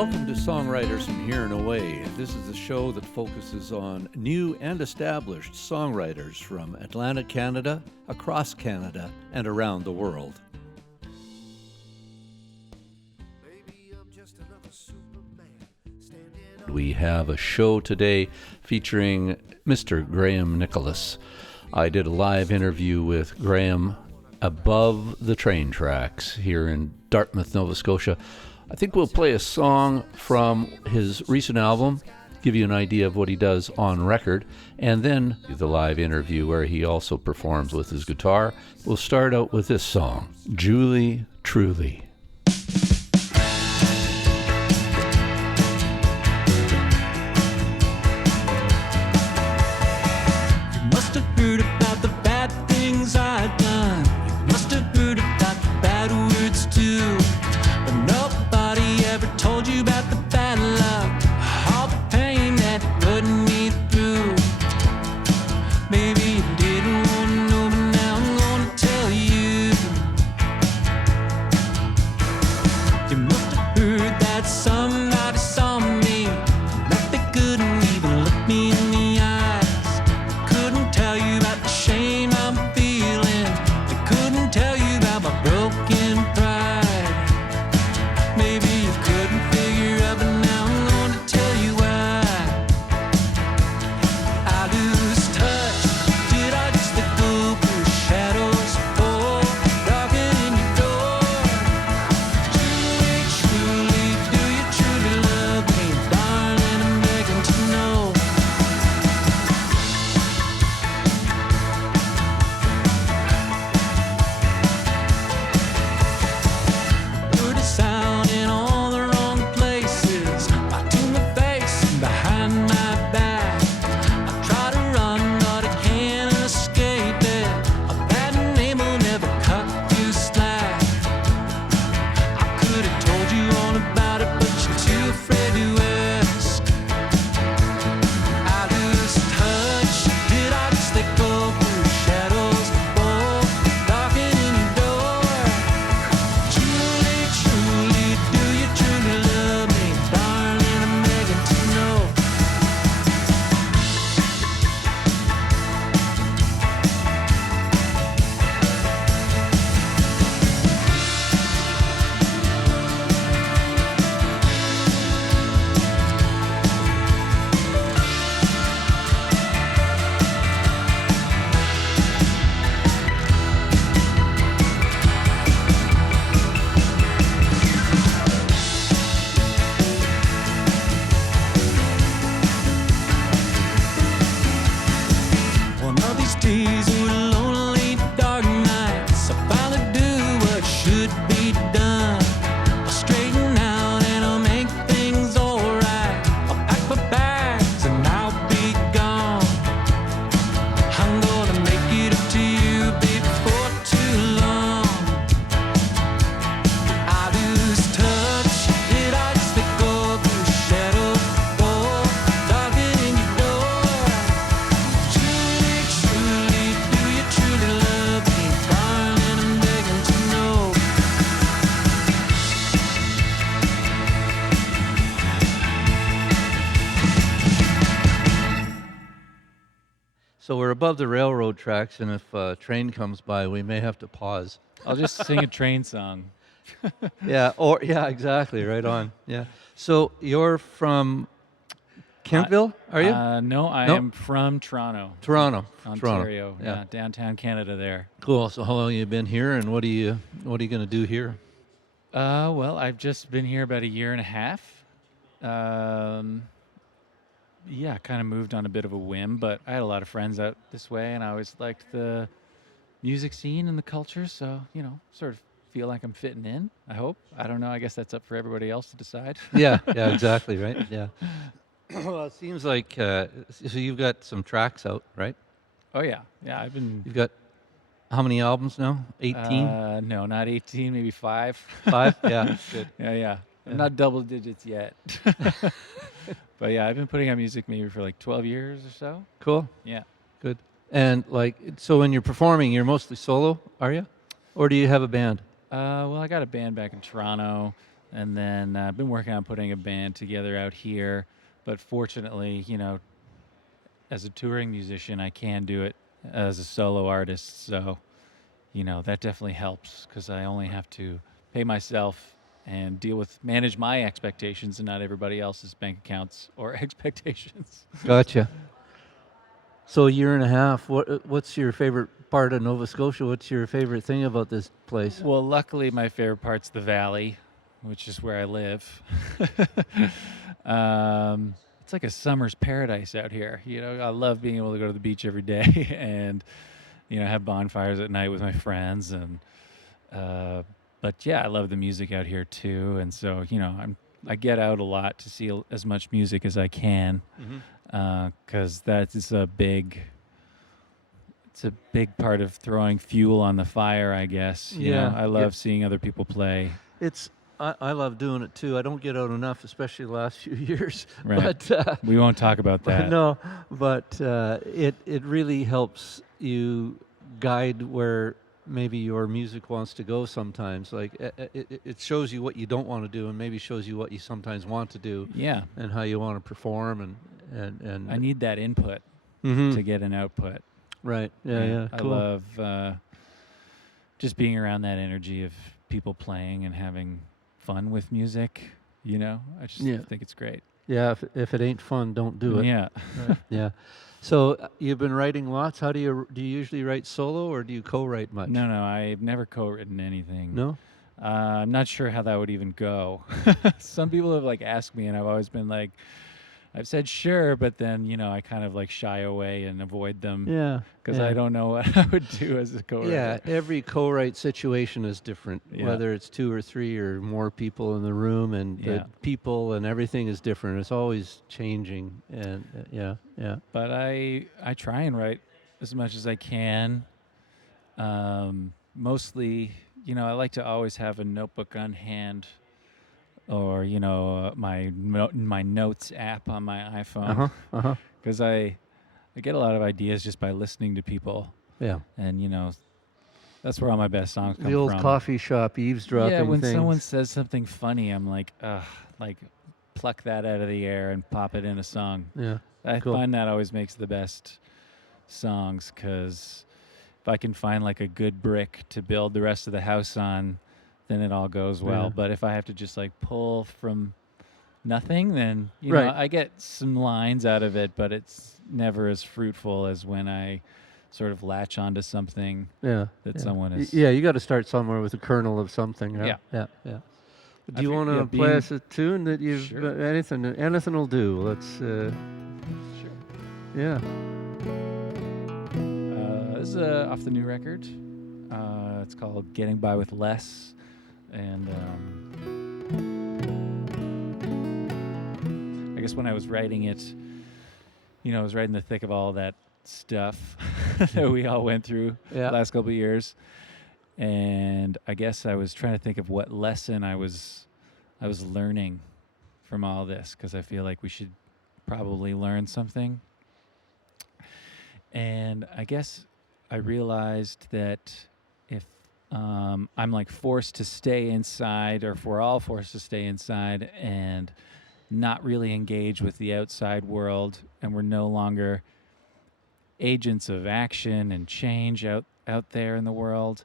Welcome to Songwriters from Here and Away. This is a show that focuses on new and established songwriters from Atlantic Canada, across Canada, and around the world. We have a show today featuring Mr. Graham Nichols. I did a live interview with Graham above the train tracks here in Dartmouth, Nova Scotia. I think we'll play a song from his recent album, give you an idea of what he does on record, and then the live interview where he also performs with his guitar. We'll start out with this song, Julie Truly. So we're above the railroad tracks, and if a train comes by, we may have to pause. I'll just sing a train song. Yeah, exactly, right on. Yeah. So you're from Kentville, are you? No, I am from Toronto. Ontario. Ontario, yeah, downtown Canada there. Cool. So how long have you been here, and what are you going to do here? Well, I've just been here about a year and a half. Yeah, kind of moved on a bit of a whim, but I had a lot of friends out this way, and I always liked the music scene and the culture, so, sort of feel like I'm fitting in, I hope. I don't know, I guess that's up for everybody else to decide. Yeah, exactly, right? Yeah. Well, it seems like, so you've got some tracks out, right? Oh, yeah. Yeah, You've got how many albums now? 18? No, not 18, maybe 5. 5? Yeah, good. Yeah. I'm not double digits yet. But yeah, I've been putting out music maybe for like 12 years or so. Cool. Yeah. Good. And so when you're performing, you're mostly solo, are you? Or do you have a band? Well, I got a band back in Toronto. And then I've been working on putting a band together out here. But fortunately, as a touring musician, I can do it as a solo artist. So, that definitely helps because I only have to pay myself and manage my expectations and not everybody else's bank accounts or expectations. Gotcha. So a year and a half. What's your favorite part of Nova Scotia? What's your favorite thing about this place? Well, luckily, my favorite part's the valley, which is where I live. It's like a summer's paradise out here. I love being able to go to the beach every day and, have bonfires at night with my friends. And, but yeah, I love the music out here too. And so, I get out a lot to see as much music as I can, because it's a big part of throwing fuel on the fire, I guess. I love seeing other people play. I love doing it too. I don't get out enough, especially the last few years. Right. But we won't talk about that. No, but it really helps you guide where maybe your music wants to go sometimes. Like it shows you what you don't want to do, and maybe shows you what you sometimes want to do. Yeah. And how you want to perform, and I need that input Mhm. to get an output. Right. Yeah. Cool. I love just being around that energy of people playing and having fun with music. I just think it's great. Yeah. If it ain't fun, don't do it. Yeah. Right. Yeah. So you've been writing lots. How do you usually write solo, or do you co-write much? No, I've never co-written anything. No? I'm not sure how that would even go. Some people have asked me, and I've always been like, I've said sure, but then I kind of shy away and avoid them. Yeah. Because I don't know what I would do as a co-writer. Yeah, every co-write situation is different, Yeah. whether it's 2 or 3 or more people in the room, and the people and everything is different. It's always changing, and yeah. But I try and write as much as I can. Mostly, I like to always have a notebook on hand, or my notes app on my iPhone. Because I get a lot of ideas just by listening to people. Yeah. And that's where all my best songs come from. The old coffee shop eavesdropping Yeah, when things. someone says something funny, I'm like, pluck that out of the air and pop it in a song. Yeah. I Cool. find that always makes the best songs, because if I can find a good brick to build the rest of the house on, then it all goes well. Yeah. But if I have to just pull from nothing, then Right. I get some lines out of it, but it's never as fruitful as when I sort of latch onto something that someone is. Yeah, you got to start somewhere with a kernel of something. Right? Yeah. Yeah. Do you want to play us a tune that you've Sure. anything will do? Let's Sure. yeah. This is off the new record. It's called Getting By With Less. And I guess when I was writing it, I was right in the thick of all that stuff that we all went through the last couple of years. And I guess I was trying to think of what lesson I was learning from all this, because I feel like we should probably learn something. And I guess I realized that if I'm forced to stay inside, or if we're all forced to stay inside and not really engage with the outside world, and we're no longer agents of action and change out there in the world,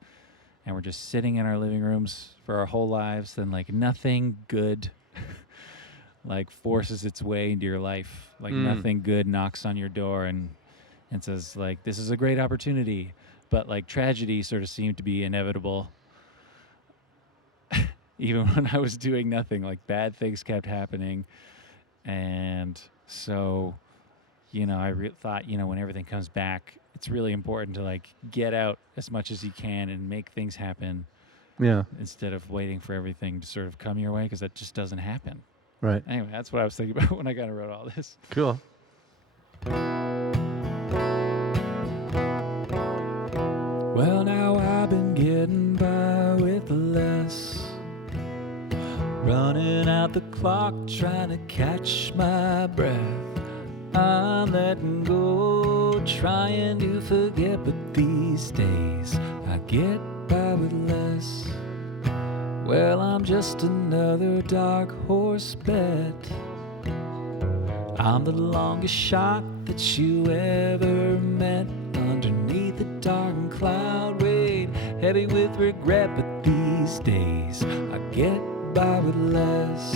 and we're just sitting in our living rooms for our whole lives, then nothing good forces its way into your life. Nothing good knocks on your door and says this is a great opportunity. But tragedy sort of seemed to be inevitable. Even when I was doing nothing, bad things kept happening. And so, I thought, when everything comes back, it's really important to get out as much as you can and make things happen. Yeah. Instead of waiting for everything to sort of come your way, because that just doesn't happen. Right. Anyway, that's what I was thinking about when I kind of wrote all this. Cool. Well, now I've been getting by with less, running out the clock, trying to catch my breath. I'm letting go, trying to forget, but these days I get by with less. Well, I'm just another dark horse bet. I'm the longest shot that you ever met. Underneath the dark cloud weight, heavy with regret, but these days I get by with less.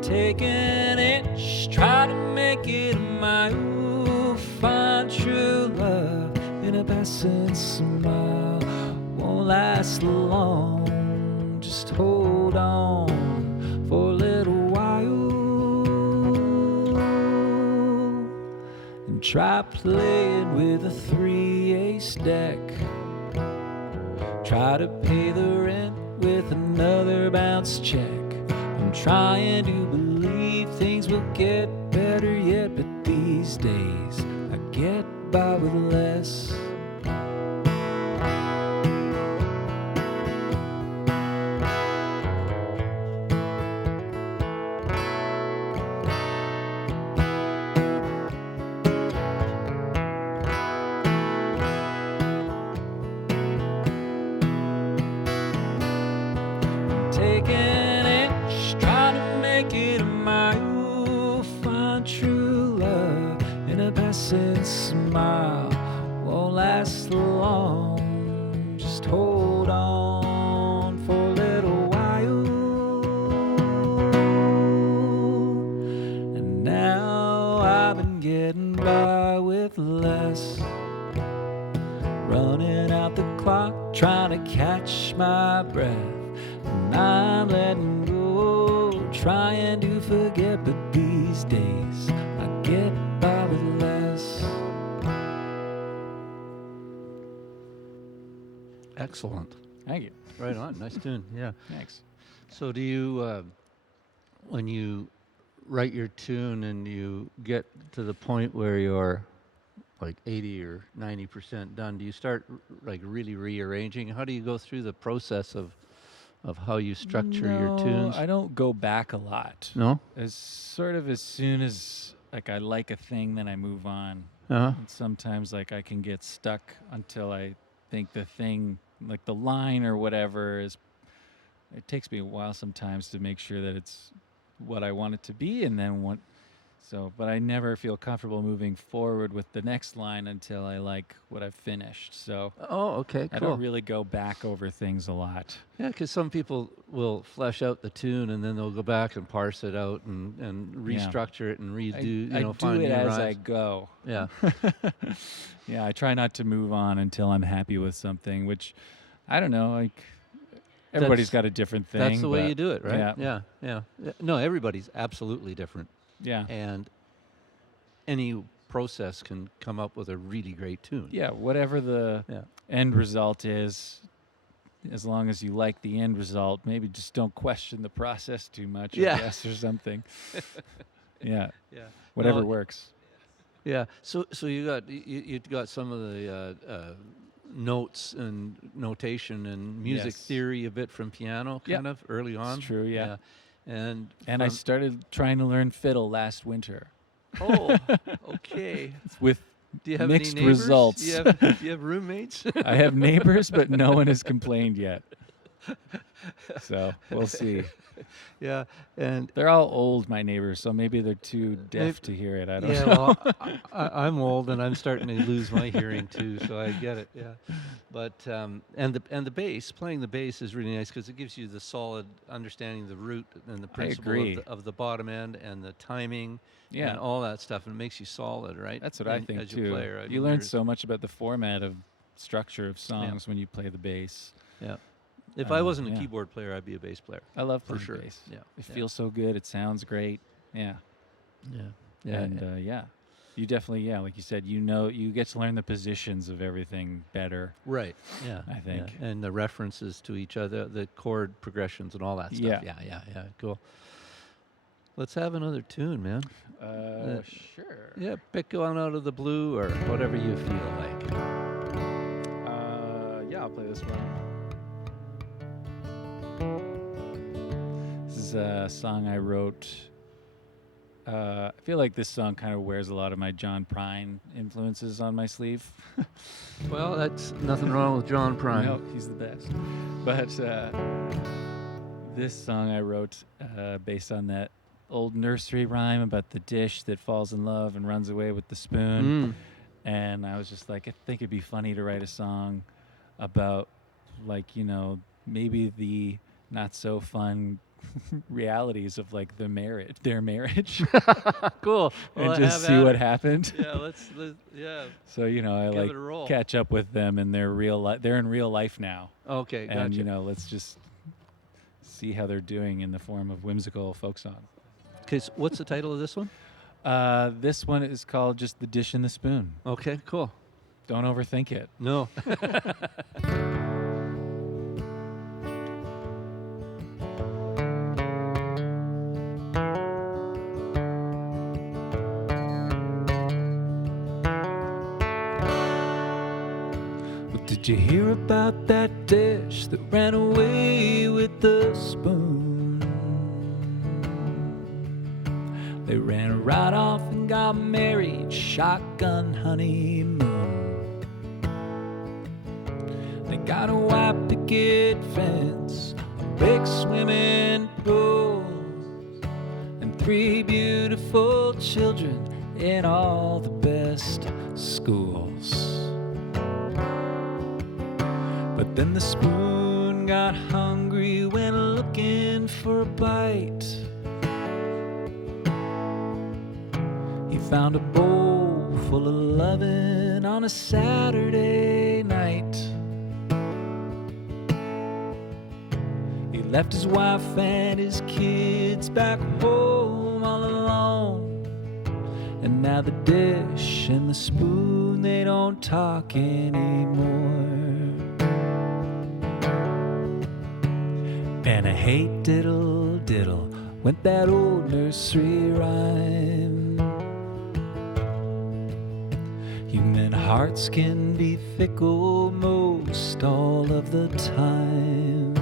Take an inch, try to make it a mile. Find true love in a passing smile. Won't last long, just hold on for a little while. And try playing with a 3-ace deck. Try to pay the rent with another bounce check. I'm trying to believe things will get better yet, but these days I get by with less. Take an inch, try to make it a mile. Find true love in a passing smile. Won't last long, just hold on for a little while. And now I've been getting by with less. Running out the clock, trying to catch my breath. And I'm letting go, trying to forget, but these days I get by with less. Excellent. Thank you. Right on. Nice tune. Yeah. Thanks. So do you, when you write your tune and you get to the point where you're like 80 or 90% done, do you start like really rearranging? How do you go through the process of how you structure your tunes? I don't go back a lot. No? As soon as like I like a thing, then I move on. Uh-huh. And sometimes like I can get stuck until I think the thing, like the line or whatever, is. It takes me a while sometimes to make sure that it's what I want it to be, and then what. So, but I never feel comfortable moving forward with the next line until I like what I've finished. So Oh, okay, cool. I don't really go back over things a lot. Yeah, because some people will flesh out the tune and then they'll go back and parse it out and restructure it and redo. I find do it new as rhymes. I go. Yeah. Yeah, I try not to move on until I'm happy with something, which I don't know. Like everybody's got a different thing. That's the way but you do it, right? Yeah. Yeah. No, everybody's absolutely different. Yeah. And any process can come up with a really great tune. Yeah, whatever the end result is, as long as you like the end result, maybe just don't question the process too much, I guess, or something. Yeah. Whatever works. Yeah. So you got some of the notes and notation and music theory a bit from piano kind of early on. It's true, yeah. And I started trying to learn fiddle last winter. Oh, okay. With Do you have mixed any neighbors? results. Do you have roommates? I have neighbors, but no one has complained yet. So we'll see. Yeah, and they're all old, my neighbors, so maybe they're too deaf to hear it. I don't know. Well, I'm old and I'm starting to lose my hearing too, so I get it. Yeah, but and the bass, playing the bass is really nice because it gives you the solid understanding of the root and the principle of the bottom end and the timing. Yeah. And all that stuff, and it makes you solid, right? That's what I think as too. You, player, you learn so much about the format of structure of songs when you play the bass. Yeah. If I wasn't a keyboard player, I'd be a bass player. I love playing for sure. bass. Yeah. It feels so good. It sounds great. Yeah. Yeah. And you definitely, like you said, you get to learn the positions of everything better. Right. Yeah. I think. Yeah. And the references to each other, the chord progressions and all that stuff. Yeah. Cool. Let's have another tune, man. Sure. Yeah, pick one out of the blue or whatever you feel like. I'll play this one. This is a song I wrote I feel like this song kind of wears a lot of my John Prine influences on my sleeve. Well, that's nothing wrong with John Prine. No, he's the best. But this song I wrote based on that old nursery rhyme about the dish that falls in love and runs away with the spoon. And I was just like, I think it'd be funny to write a song about, like, you know, maybe the not so fun realities of like their marriage, Cool. and Well, just see what happened. Yeah, let's yeah. So, you know, I Give like it a roll. catch up with them and they're they're in real life now. Okay, gotcha. And, you know, let's just see how they're doing in the form of whimsical folk song. Okay, so what's the title of this one? This one is called just The Dish and the Spoon. Okay, cool. Don't overthink it. No. Well, did you hear about that dish that ran away with the spoon? They ran right off and got married, shotgun honeymoon. They got a white picket fence, a big swimming pool, and 3 beautiful children in all the best schools. But then the spoon got hungry, went looking for a bite. He found a bowl full of lovin' on a Saturday night. He left his wife and his kids back home all alone. And now the dish and the spoon, they don't talk anymore. And a hey diddle diddle went that old nursery rhyme. Human hearts can be fickle most all of the time.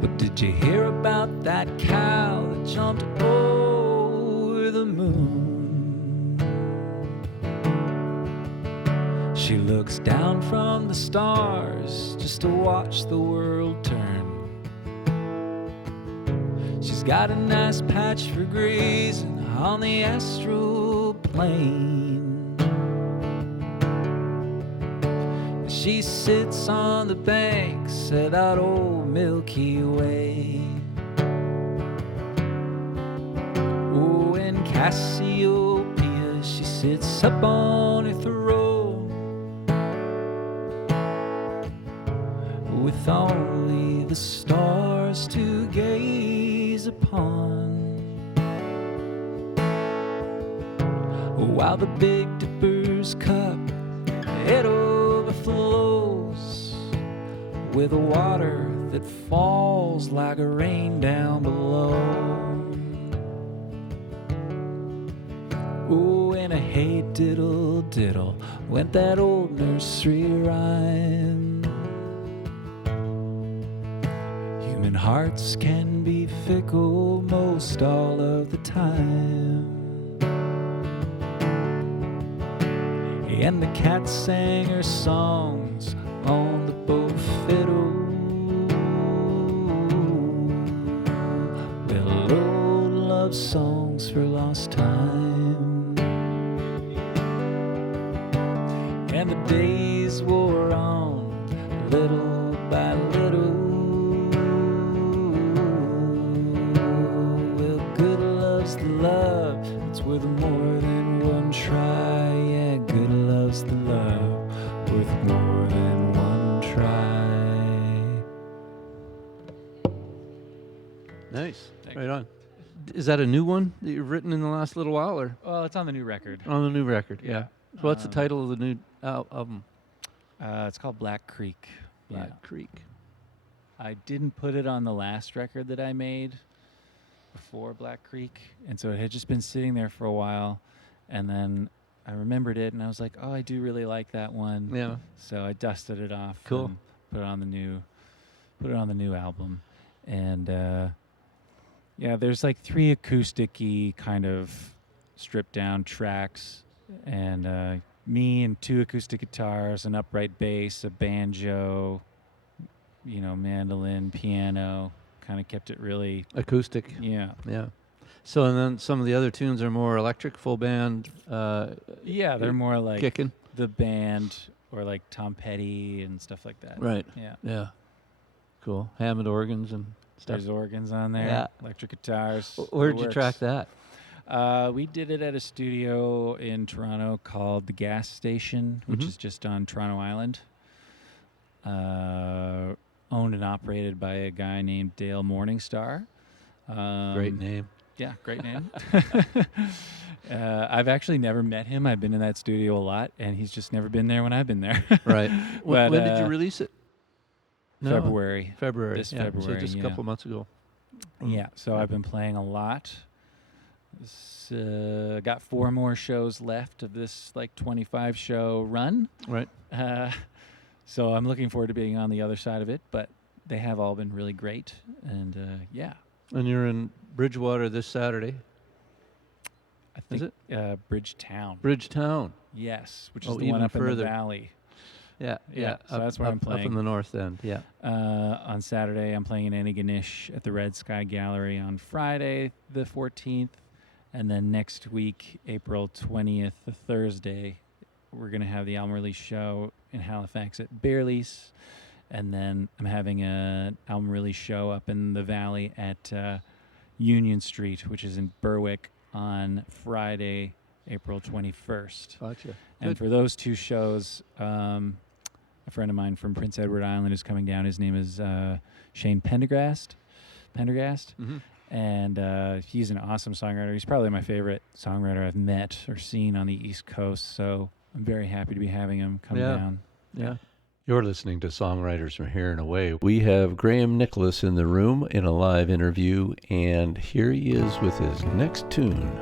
But did you hear about that cow that jumped over the moon? She looks down from the stars just to watch the world turn. She's got a nice patch for grazing on the astral plane. She sits on the banks of that old Milky Way. Oh, in Cassiopeia, she sits up on her throne, with only the stars to gaze upon. While the Big Dipper's cup, it overflows with water that falls like rain down below. Oh, and a hey diddle diddle went that old nursery rhyme. Human hearts can be fickle most all of the time. And the cat sang her songs on the bow fiddle. Well, old love songs for lost time. And the days wore on little by little. Well, good love's the love, it's worth more than one try. Yeah, good love's the love, worth more than one try. Nice. Thanks. Right on. Is that a new one that you've written in the last little while, or Well, it's on the new record. on the new record? Yeah. So what's the Um, title of the new album? It's called Black Creek. Black Creek. I didn't put it on the last record that I made before Black Creek, and so it had just been sitting there for a while, and then I remembered it, and I was like, oh, I do really like that one. Yeah. So I dusted it off. Cool. And put it on the new album, and Yeah, there's like 3 acoustic-y kind of stripped down tracks, and me and 2 acoustic guitars, an upright bass, a banjo, mandolin, piano. Kind of kept it really, Acoustic. yeah. Yeah. So, and then some of the other tunes are more electric, full band. Yeah, they're more like kicking. the band or like Tom Petty and stuff like that. Right. Yeah. Yeah. Cool. Hammond organs and stuff. There's organs on there, Yeah. electric guitars. Where'd it you track works. that? We did it at a studio in Toronto called The Gas Station, which is just on Toronto Island. Owned and operated by a guy named Dale Morningstar. Great name. Yeah, great name. I've actually never met him. I've been in that studio a lot, and he's just never been there when I've been there. Right. But, when did you release it? No. February. February. This yeah. February, So just a couple months ago. Yeah, so I've been playing a lot. Got 4 more shows left of this like 25 show run. Right. So I'm looking forward to being on the other side of it, but they have all been really great. And yeah. And you're in Bridgewater this Saturday. I think Is it? Bridgetown. Bridgetown. Yes, which is the even one up in further. the valley. Yeah. So that's where I'm playing. Up in the north end. Yeah. On Saturday, I'm playing in Antigonish at the Red Sky Gallery on Friday, the 14th. And then next week, April 20th, the Thursday, we're going to have the album release show in Halifax at Bearley's. And then I'm having an album release show up in the valley at Union Street, which is in Berwick, on Friday, April 21st. Gotcha. And for those 2 shows, a friend of mine from Prince Edward Island is coming down. His name is Shane Pendergast. Mm-hmm. And he's an awesome songwriter. He's probably my favorite songwriter I've met or seen on the East Coast. So I'm very happy to be having him come down. Yeah. You're listening to Songwriters from Here and Away. We have Graham Nichols in the room in a live interview, and here he is with his next tune.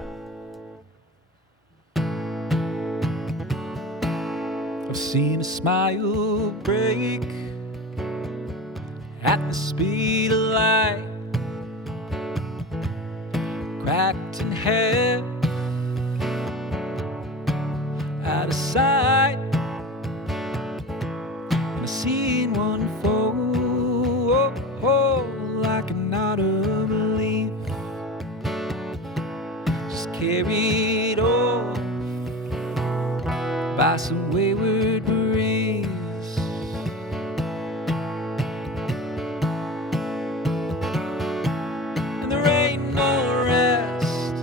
I've seen a smile break at the speed of light, cracked in half, out of sight. And I seen one fall like an autumn leaf, just carried off by some wayward breeze. And there ain't no rest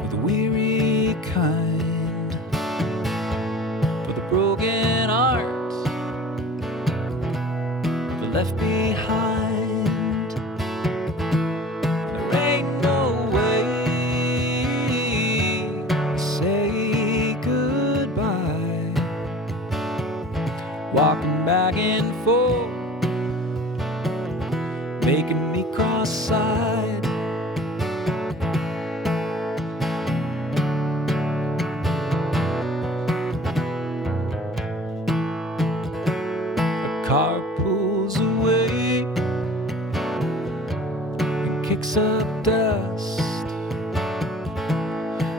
for the weary kind, for the broken heart, the left behind. There ain't no way to say goodbye, walking back and forth, making me cross-eyed. A car pulls away and kicks up dust,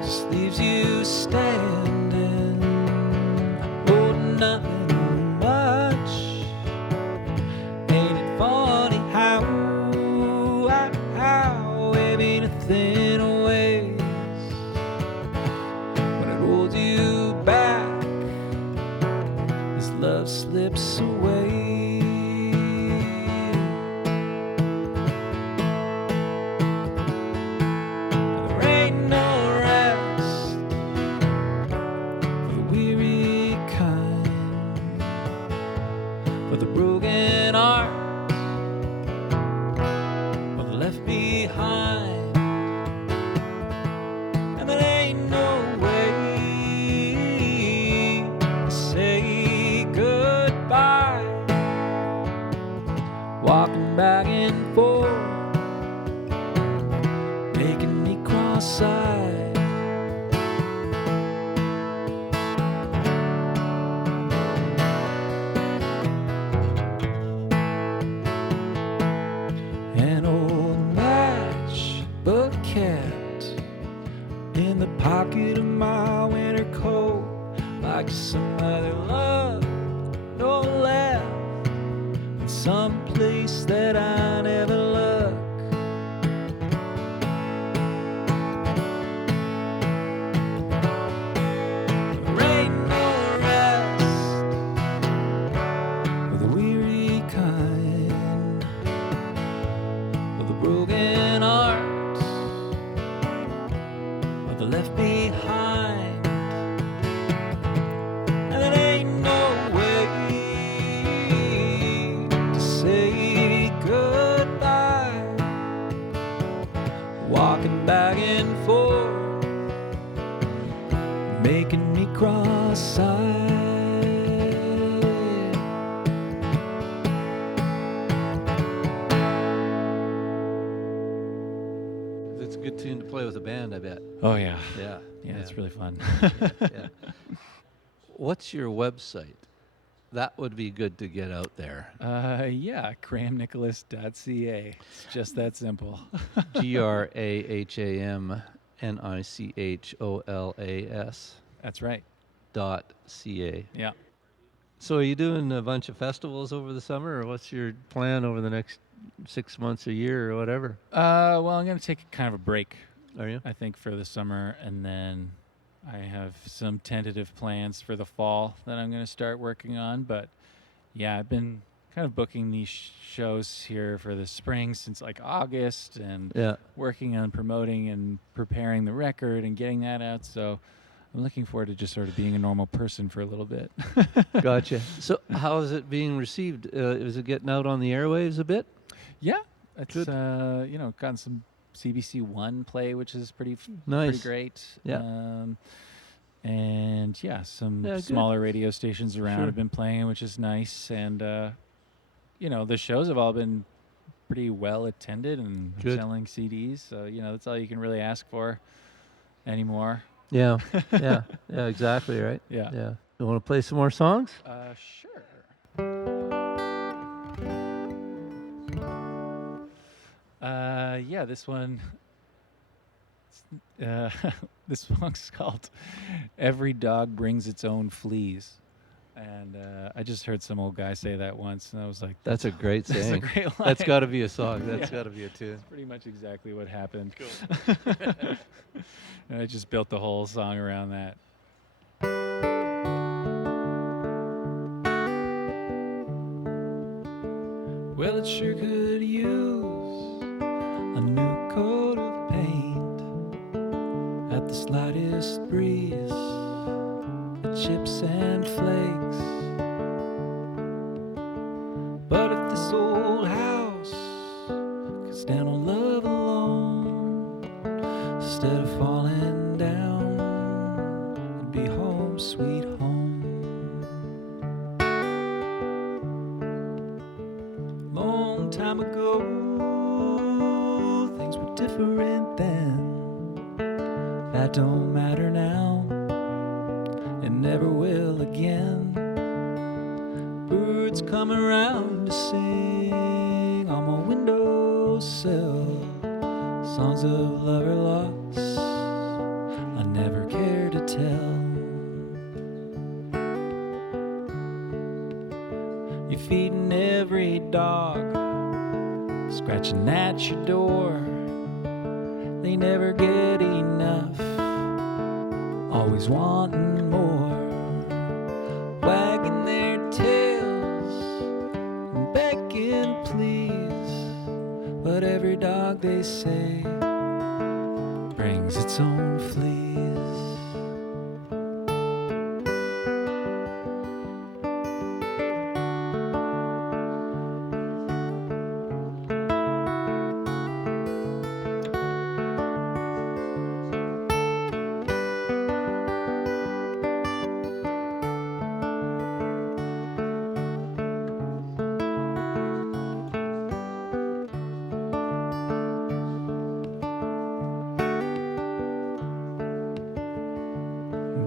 just leaves you standing, holding nothing much. Ain't it funny how everything weighs when it holds you back as love slips away. There ain't no rest for the weary kind, for the broken heart, for the left behind. And there ain't no way to say goodbye, walking back and forth, making me cross-eyed. An old man some place that I never look. There ain't no rest for the weary kind, for the broken hearts, for the left behind. And it ain't no way to say goodbye, walking back and forth, making me cross-eyed. It's a good tune to play with a band, I bet. Oh yeah, Yeah. yeah, it's really fun. Yeah. What's your website? That would be good to get out there. Yeah, grahamnicholas.ca. It's just that simple. GRAHAMNICHOLAS That's right. .ca. Yeah. So are you doing a bunch of festivals over the summer, or what's your plan over the next 6 months, a year, or whatever? Well, I'm going to take kind of a break, Are you? I think, for the summer, and then I have some tentative plans for the fall that I'm going to start working on. But yeah, I've been kind of booking these shows here for the spring since like August, and Yeah. working on promoting and preparing the record and getting that out. So I'm looking forward to just sort of being a normal person for a little bit. Gotcha. So how is it being received? Is it getting out on the airwaves a bit? Yeah, it's Good. gotten some CBC One play, which is pretty Nice. great. Yeah. And yeah, some Yeah, good. smaller radio stations around Sure. have been playing, which is nice. And the shows have all been pretty well attended and Good. selling CDs. So that's all you can really ask for anymore. Yeah. Yeah. Yeah, exactly, right? Yeah. Yeah. You want to play some more songs? Sure. Yeah, this one. This song's called "Every Dog Brings Its Own Fleas," and I just heard some old guy say that once, and I was like, That's a great "That's a saying. great line." That's got to be a song. That's Yeah. got to be a tune. That's pretty much exactly what happened. Cool. And I just built the whole song around that. Well, it sure could use a new coat of paint. At the slightest breeze, it chips and flakes. But if this old house could stand on love alone, instead of falling down, it'd be home sweet home. Long time ago, things were different then. That don't matter now, it never will again. Birds come around to sing on my windowsill, songs of love or loss I never care to tell. You're feeding every dog, scratching at your door. They never get enough, always wanting more, wagging their tails and begging please. But every dog, they say, brings its own fleas.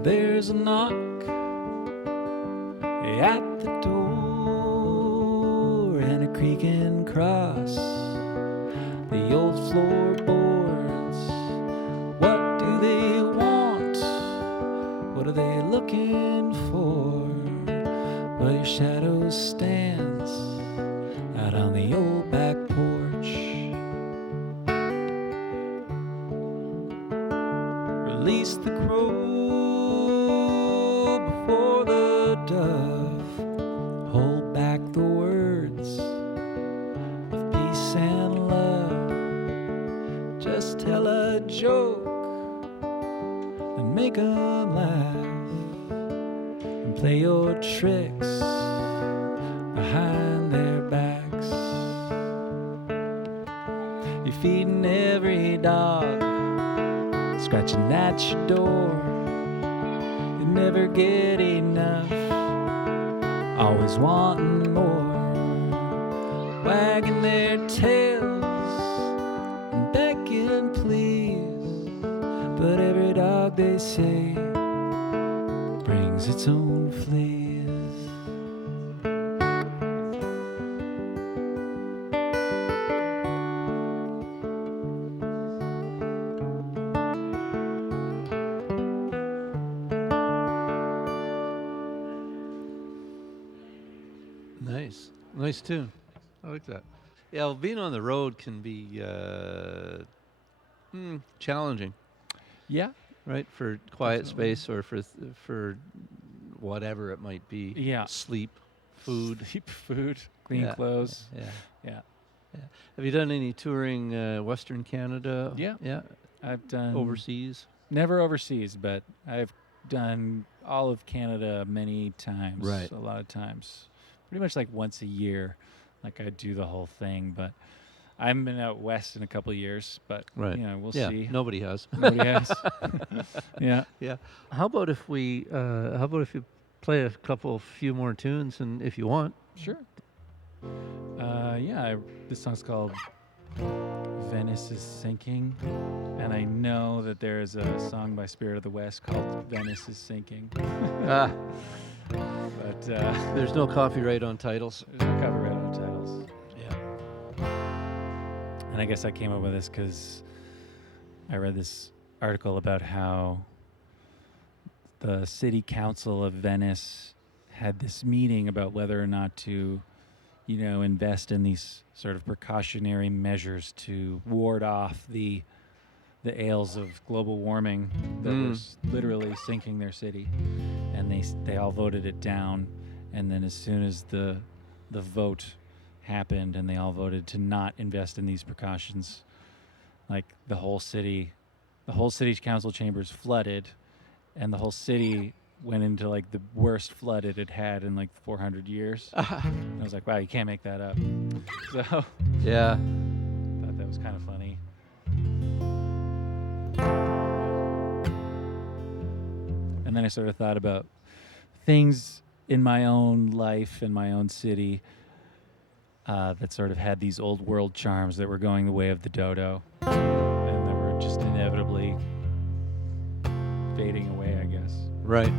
There's a knock at the door and a creaking cross the old floorboards. What do they want? What are they looking for? Well, your shadow stands out on the old back porch. Release the crow before the dove. Hold back the words of peace and love. Just tell a joke and make 'em laugh, and play your tricks behind their backs. You're feeding every dog, scratching at your door. You never get enough, always wanting more. Wagging their tails and begging please, but every dog they say brings its own fleas. Nice tune. I like that. Yeah, well, being on the road can be challenging, Yeah, right? For quiet Definitely. space or for whatever it might be. Yeah. Sleep, food. Sleep, food, clean Yeah. clothes. Yeah. Yeah. Have you done any touring Western Canada? Yeah. Yeah. I've done Overseas? never overseas, but I've done all of Canada many times. Right. A lot of times. Pretty much like once a year. Like I do the whole thing, but I haven't been out west in a couple of years, but Right. you know, we'll Yeah. see. Nobody has. Nobody has. Yeah. Yeah. How about if you play a few more tunes, and if you want. Sure. This song's called Venice is Sinking, and I know that there is a song by Spirit of the West called Venice is Sinking, Ah, but there's no copyright on titles. there's no copyright on titles. Yeah. And I guess I came up with this because I read this article about how the city council of Venice had this meeting about whether or not to, invest in these sort of precautionary measures to ward off the ails of global warming that was literally sinking their city. And they all voted it down. And then as soon as the vote happened and they all voted to not invest in these precautions, like the whole city's council chambers flooded, and the whole city went into like the worst flood it had had in like 400 years. And I was like, wow, you can't make that up. So Yeah. thought that was kind of funny. And then I sort of thought about things in my own life and my own city that sort of had these old world charms that were going the way of the dodo, and that were just inevitably fading away, I guess. Right.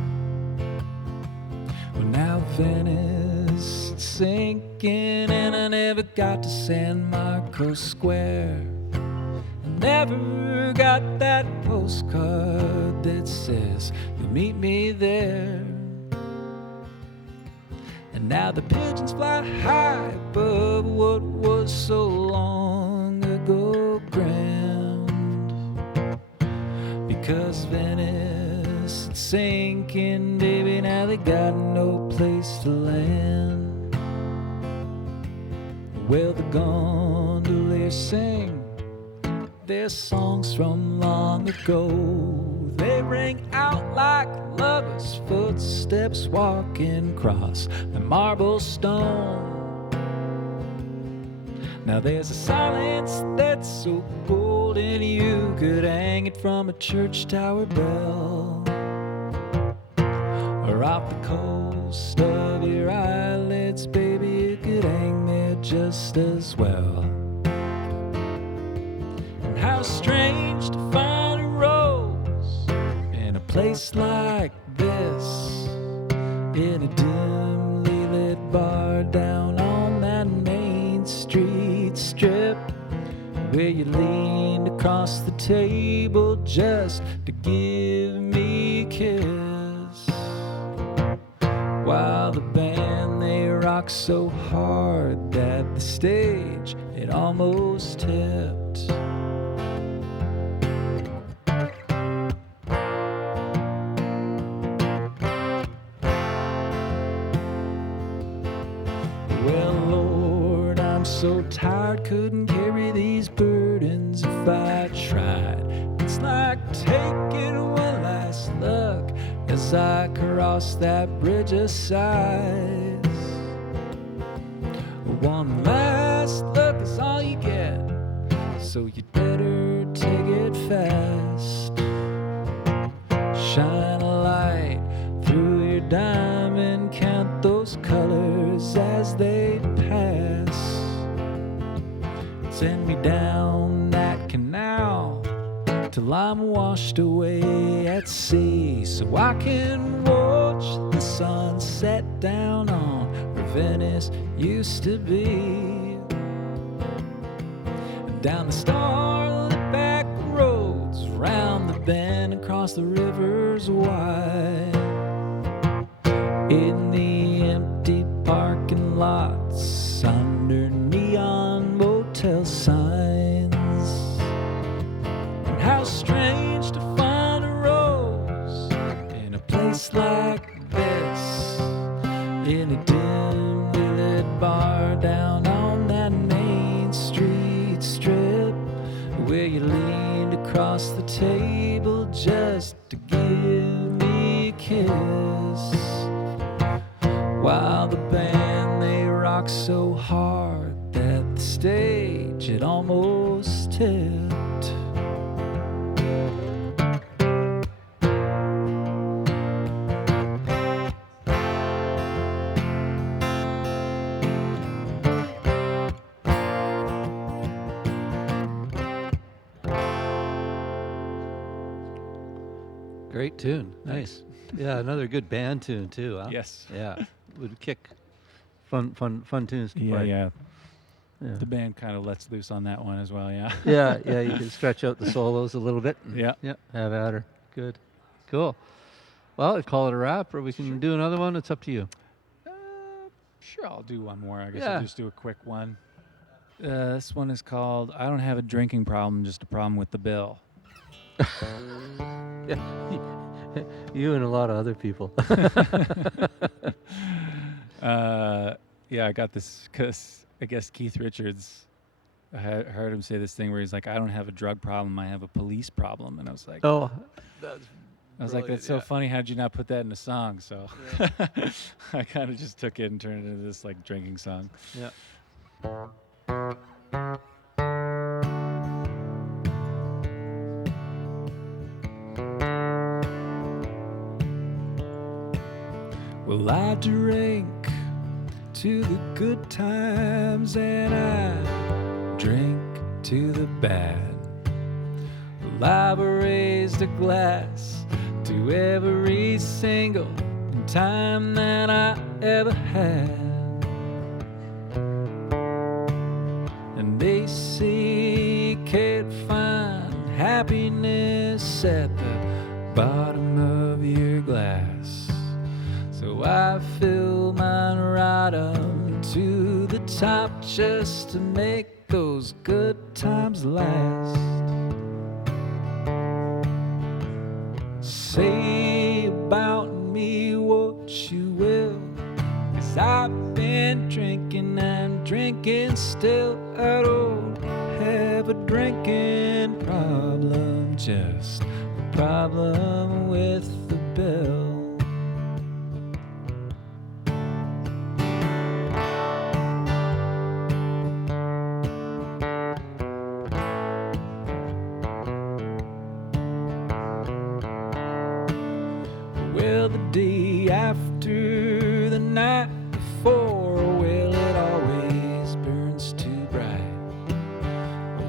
Well, now Venice is sinking, and I never got to San Marcos Square. I never got that postcard that says you'll meet me there. And now the pigeons fly high above what was so long ago grand, because Venice is sinking, baby, now they got no place to land. Well, the gondoliers sing their songs from long ago. They ring out like lovers' footsteps walking across the marble stone. Now there's a silence that's so golden you could hang it from a church tower bell, or off the coast of your eyelids, baby, you could hang there just as well. And how strange to find a rose in a place like this, in a dimly lit bar down on that Main Street strip, where you leaned across the table just to give me a kiss, while the band they rock rocked so hard that the stage, it almost tipped. Well, Lord, I'm so tired, couldn't carry these burdens if I tried. It's like taking one last look as I cross that bridge of sighs. One last look is all you get, so you better take it fast. Shine a light through your diamond, count those colors as they pass. Send me down that canal till I'm washed away at sea, so I can watch the sun set down on where Venice used to be. Down the starlit back roads, round the bend, across the rivers wide. In the empty parking lots, under neon motel signs. And how strange to find a rose in a place like this, in a dimly lit bar down on that Main Street strip, where you leaned across the table just to give me a kiss. While the band, they rock so hard that the stage, it almost tipped. Great tune. Nice. Yeah, another good band tune too, huh? Yes. Yeah. Would kick. Fun tunes to Yeah, play. yeah. Yeah. The band kind of lets loose on that one as well, yeah. Yeah, you can stretch out the solos a little bit. Yeah. Have at her. Good. Cool. Well, I'd call it a wrap, or we can do another one. It's up to you. Sure, I'll do one more. I guess Yeah. I'll just do a quick one. This one is called I Don't Have a Drinking Problem, Just a Problem with the Bill. Yeah. You and a lot of other people. Yeah, I got this because I guess Keith Richards, I heard him say this thing where he's like, I don't have a drug problem, I have a police problem. And I was like, Oh, that's so funny. How'd you not put that in a song? So I kind of just took it and turned it into this like drinking song. Yeah. Well, I drink to the good times and I drink to the bad. Well, I've raised a glass to every single time that I ever had. And they say you can't find happiness at the bottom of your glass. So I fill mine right up to the top just to make those good times last. Say about me what you will, 'cause I've been drinking and drinking still. I don't have a drinking problem, just a problem with the bill. Well, the day after the night before, well, it always burns too bright.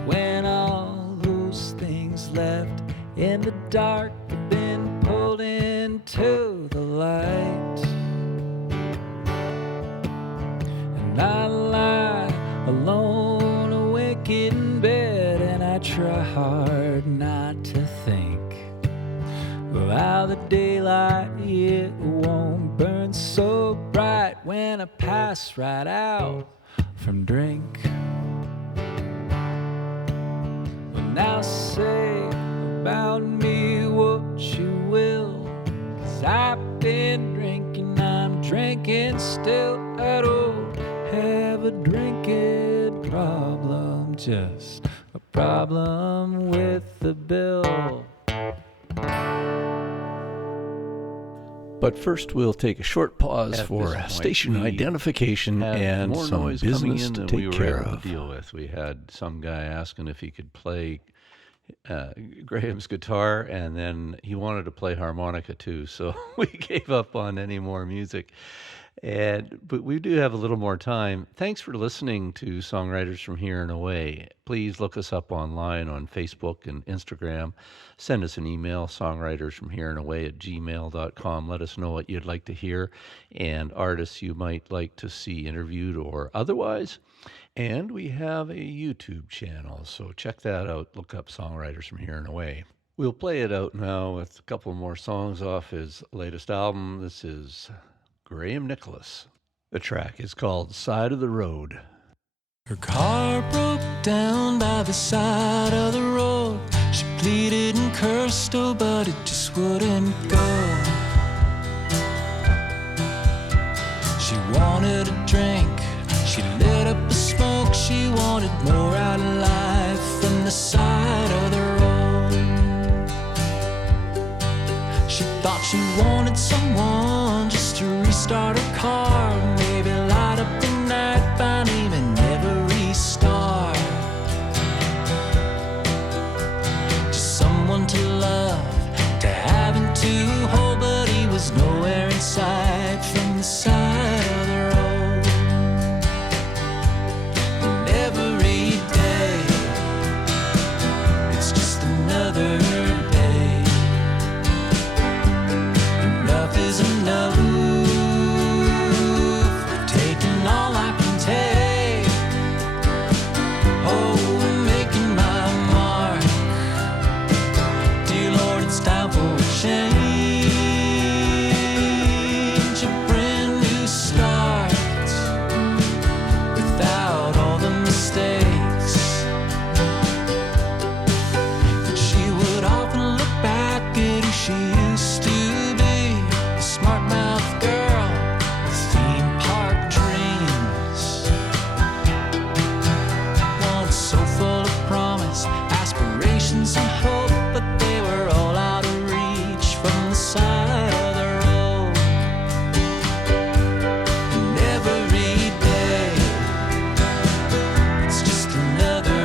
When all those things left in the dark have been pulled into the light, and I lie alone awake in bed, and I try hard not to think. Well, how the daylight, it won't burn so bright when I pass right out from drink. Well, now say about me what you will, 'cause I've been drinking, I'm drinking still. I don't have a drinking problem, just a problem with the bill. But first, we'll take a short pause At for this point, station we identification and more some noise coming business in to than take we were care able of. to deal with. We had some guy asking if he could play Graham's guitar, and then he wanted to play harmonica too. So we gave up on any more music. But we do have a little more time. Thanks for listening to Songwriters from Here and Away. Please look us up online on Facebook and Instagram. Send us an email, songwritersfromhereandaway@gmail.com. Let us know what you'd like to hear and artists you might like to see interviewed or otherwise. And we have a YouTube channel, so check that out. Look up Songwriters from Here and Away. We'll play it out now with a couple more songs off his latest album. This is Graham Nichols. The track is called Side of the Road. Her car broke down by the side of the road. She pleaded and cursed, oh, but it just wouldn't go. She wanted a drink, she lit up a smoke. She wanted more out of life from the side of the road. She thought she wanted someone just to restart her car, maybe light up the night by name and never restart. Just someone to love, to have and to hold, but he was nowhere in sight from the side of the road. And every day, it's just another day. Enough is enough. Taking all I can take. Oh, I'm making my mark. Dear Lord, it's time for a change, a brand new start, without all the mistakes. But she would often look back at who she used to be, a smart-mouthed girl with theme park dreams. Once so full of promise, aspirations and hope, but they were all out of reach from the side of the road. And every day, it's just another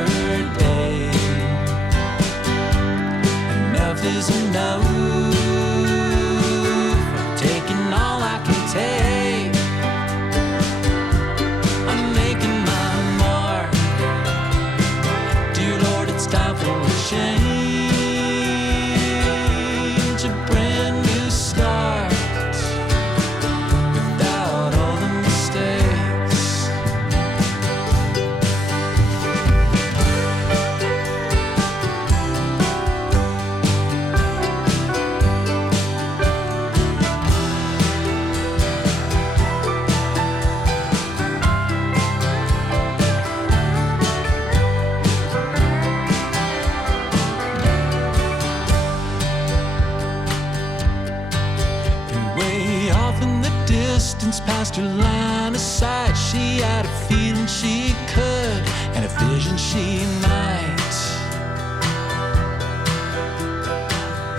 day. Enough is enough. I'm taking all I can take. I'm making my mark. Dear Lord, it's time for a change, a brand new start, without all the mistakes. And way off in the distance, past her line of sight, she had a feeling she could, and a vision she might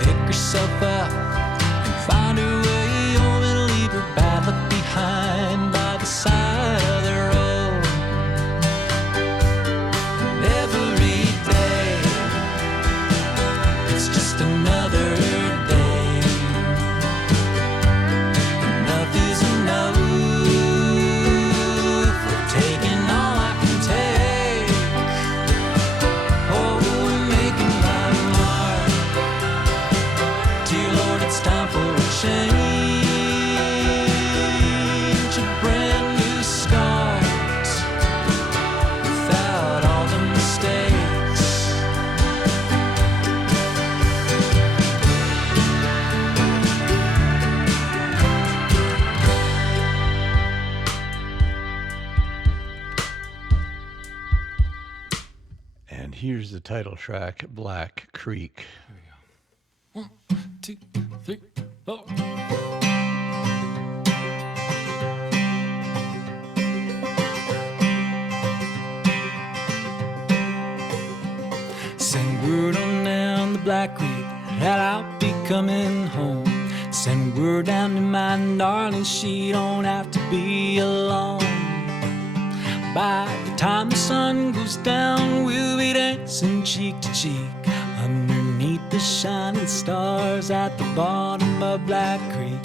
pick herself up and find her way home and leave her bad luck behind by the side of the road. And every day, it's just another day. Enough is enough. We're taking all I can take. Oh, we're making my mark. Dear Lord, Here's the title track, Black Creek. Here we go. 1, 2, 3, 4. Send word on down the Black Creek that I'll be coming home. Send word down to my darling, she don't have to be alone. By the time the sun goes down, we'll be dancing cheek to cheek underneath the shining stars at the bottom of Black Creek.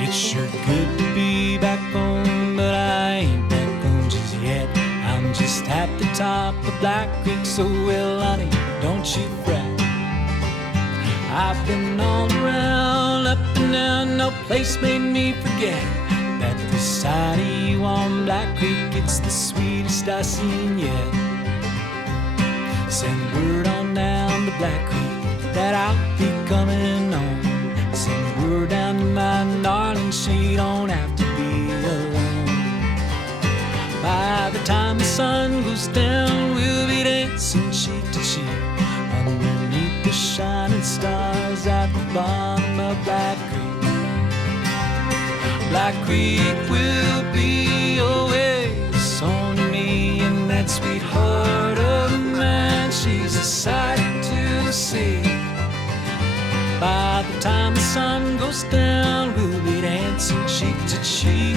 It's sure good to be back home, but I ain't back home just yet. I'm just at the top of Black Creek, so well, honey, don't you fret. I've been all around, up and down, no place made me forget that the sight of you on Black Creek, it's the sweetest I've seen yet. Send word on down the Black Creek that I'll be coming home. Send word down to my darling, she don't have to be alone. By the time the sun goes down, we'll be dancing cheek to cheek underneath the shining stars at the bottom of Black Creek. Black Creek will be always on me, and that sweetheart of mine, she's a sight to see. By the time the sun goes down, we'll be dancing cheek to cheek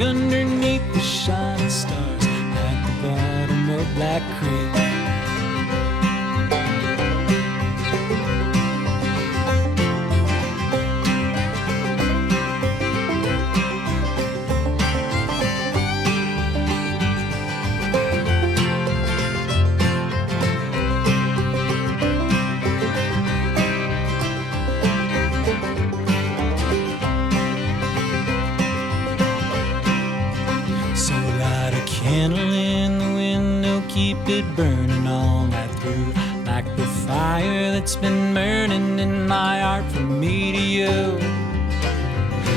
underneath the shining stars at the bottom of Black Creek. Candle in the window, keep it burning all night through, like the fire that's been burning in my heart from me to you.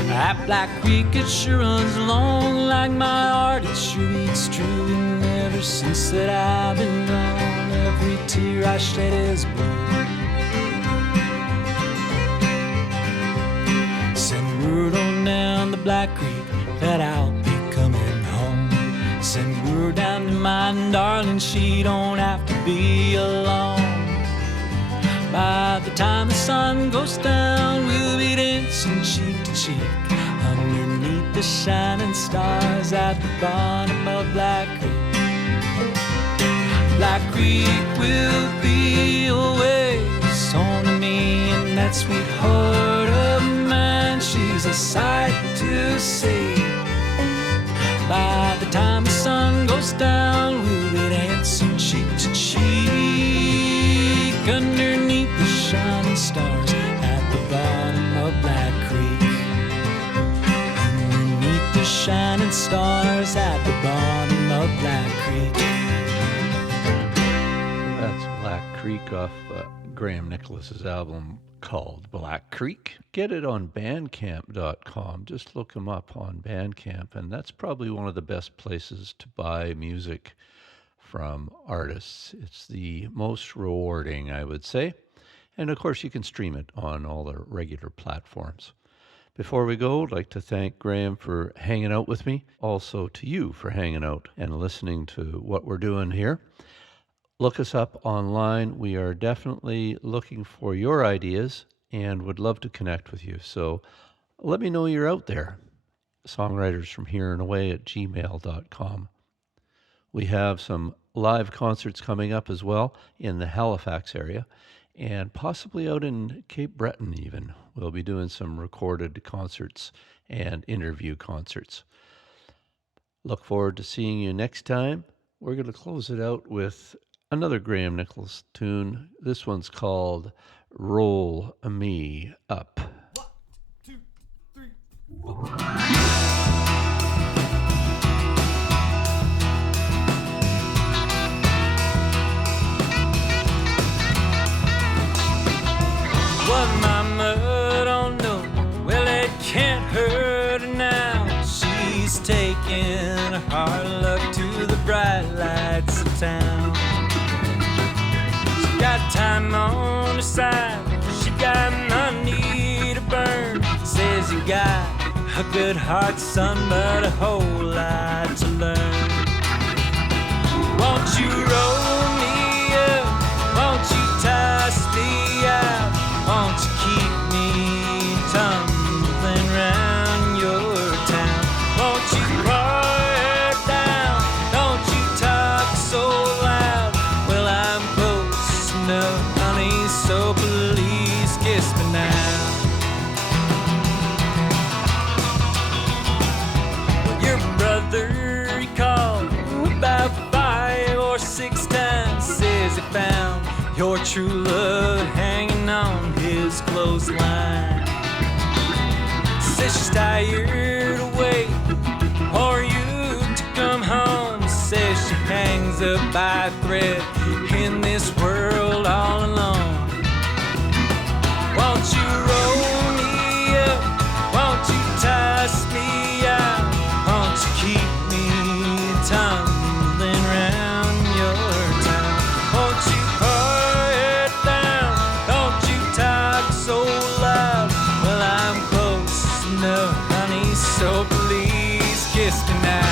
That Black Creek, it sure runs long like my heart, it sure beats true. And ever since that I've been gone, every tear I shed is blue. Send word on down the Black Creek that I'll be coming home. Send word down to my darling, she don't have to be alone. By the time the sun goes down, we'll be dancing cheek to cheek underneath the shining stars at the bottom of Black Creek. Black Creek will be always on to me, and that sweetheart of mine, she's a sight to see. By the time the sun goes down, we'll be dancing cheek to cheek underneath the shining stars at the bottom of Black Creek. Underneath the shining stars at the bottom of Black Creek. That's Black Creek off Graham Nicholas's album called Black Creek. Get it on bandcamp.com. Just look him up on Bandcamp, and that's probably one of the best places to buy music from artists. It's the most rewarding, I would say. And of course, you can stream it on all the regular platforms. Before we go, I'd like to thank Graham for hanging out with me. Also to you for hanging out and listening to what we're doing here. Look us up online. We are definitely looking for your ideas and would love to connect with you. So let me know you're out there. Songwriters from here and away at gmail.com. We have some live concerts coming up as well in the Halifax area and possibly out in Cape Breton even. We'll be doing some recorded concerts and interview concerts. Look forward to seeing you next time. We're going to close it out with another Graham Nichols tune. This one's called Roll Me Up. 1, 2, 3, 4. What mama don't know, well it can't hurt her now. She's She's taking her hard luck to the bright lights of town. She got time on her side, she got money to burn. Says you got a good heart, son, but a whole lot to learn. Won't you roll me up? Won't you toss me out? Won't you keep me tumbling round your town? Won't you pour it down? Don't you talk so loud. Well, I'm close enough, honey, so please kiss me now. Well, your brother, he called about 5 or 6 times. Says he found your true love hanging on his clothesline. Says she's tired of waiting for you to come home. Says she hangs up by a thread in this world all alone. Won't you roll me up? Won't you toss me out? Won't you keep me tumbling round your town? Won't you pour it down? Don't you talk so loud. Well, I'm close enough, honey, so please kiss me now.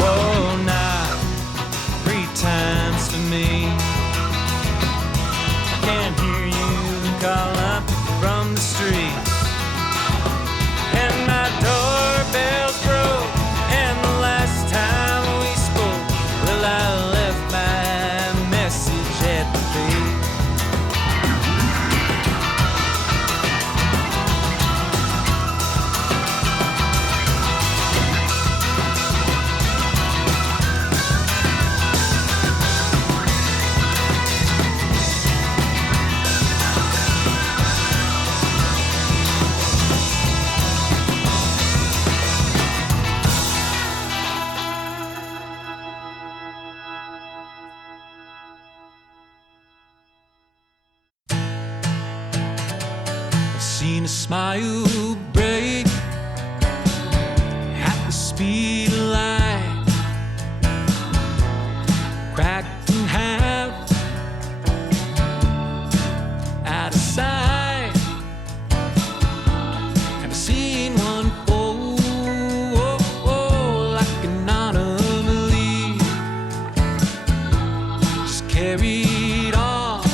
Whoa, now 3 times for me. I can't hear you call up from the street. And my doorbell's broke. And the last time we spoke, well, I left my message at the gate. I've seen a smile break at the speed of light, cracked in half, out of sight. And I've seen one fall like an autumn leaf, just carried off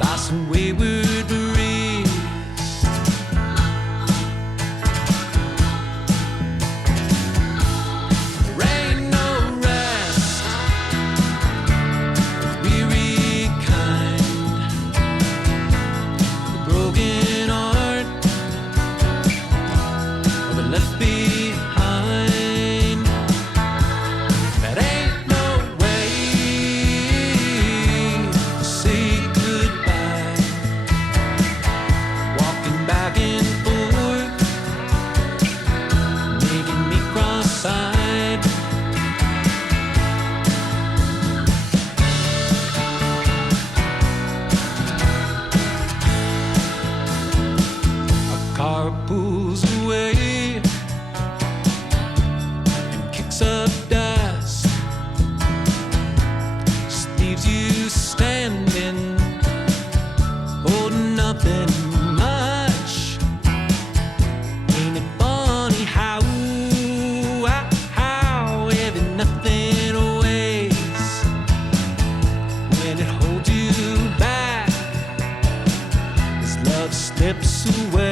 by some wayward breeze. There ain't no rest for the weary kind, the broken heart of the left behind. That ain't no way to say goodbye. Walking back and forth, making me cross-eyed. A car pulls away and kicks up dust, just leaves you standing, holding nothing much. Ain't it funny how heavy nothing weighs when it holds you back as love slips away.